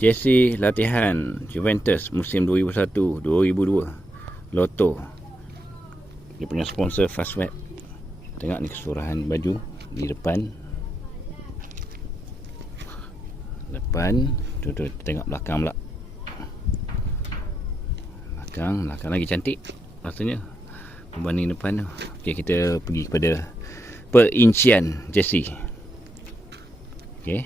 Jersey latihan Juventus musim 2001-2002 Lotto. Dia punya sponsor Fastweb. Tengok ni keseluruhan baju di depan. Tu tengok belakang pula. Belakang lagi cantik rasanya berbanding depan tu. Okey, kita pergi kepada perincian jersey. Okey.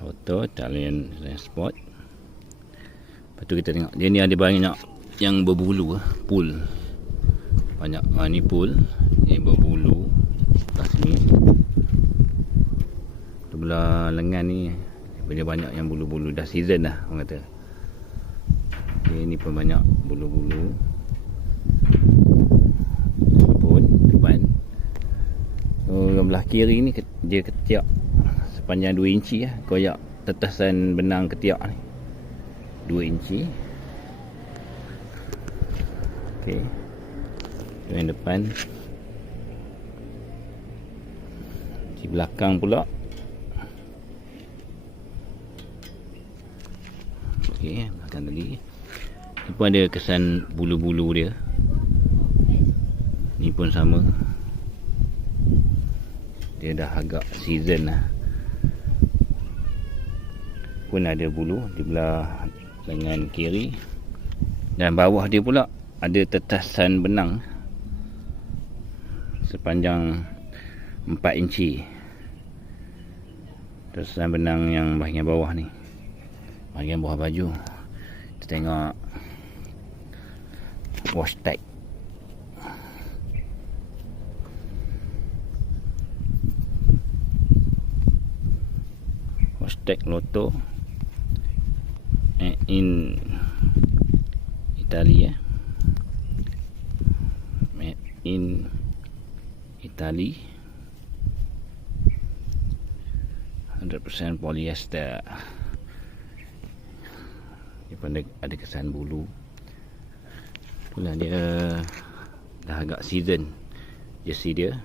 Auto Italian Sport. Lepas tu kita tengok dia ni ada banyak yang berbulu, pool. Banyak ni pool, ni berbulu. Atas ni. Sebelah lengan ni dia banyak yang bulu-bulu, dah season dah orang kata. Okay, ni pun banyak bulu-bulu. Pun depan. Yang belah kiri ni dia ketiak sepanjang 2 inci lah. Koyak tetasan benang ketiak ni 2 inci. Okey. Yang depan. Di belakang pula. Okey, belakang tadi. Ni pun ada kesan bulu-bulu dia. Ni pun sama. Dia dah agak season lah. Pun ada bulu di belah lengan kiri. Dan bawah dia pula ada tetasan benang sepanjang 4 inci. Tetasan benang yang bahagian bawah ni, bahagian bawah baju. Kita tengok wash tag. Wash tag Lotto in Italy, made in Italy, 100% polyester. Dia pun ada kesan bulu. Itulah dia dah agak season jersey dia.